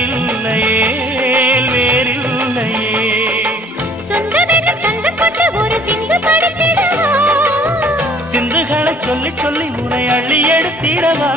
வேறில்லையே வேறில்லையே. சொந்தமென சண்டை போட்டு ஒரு சிந்து படுத்திடவா, சிந்துகளை சொல்லி சொல்லி உனை அள்ளி எடுத்திடவா.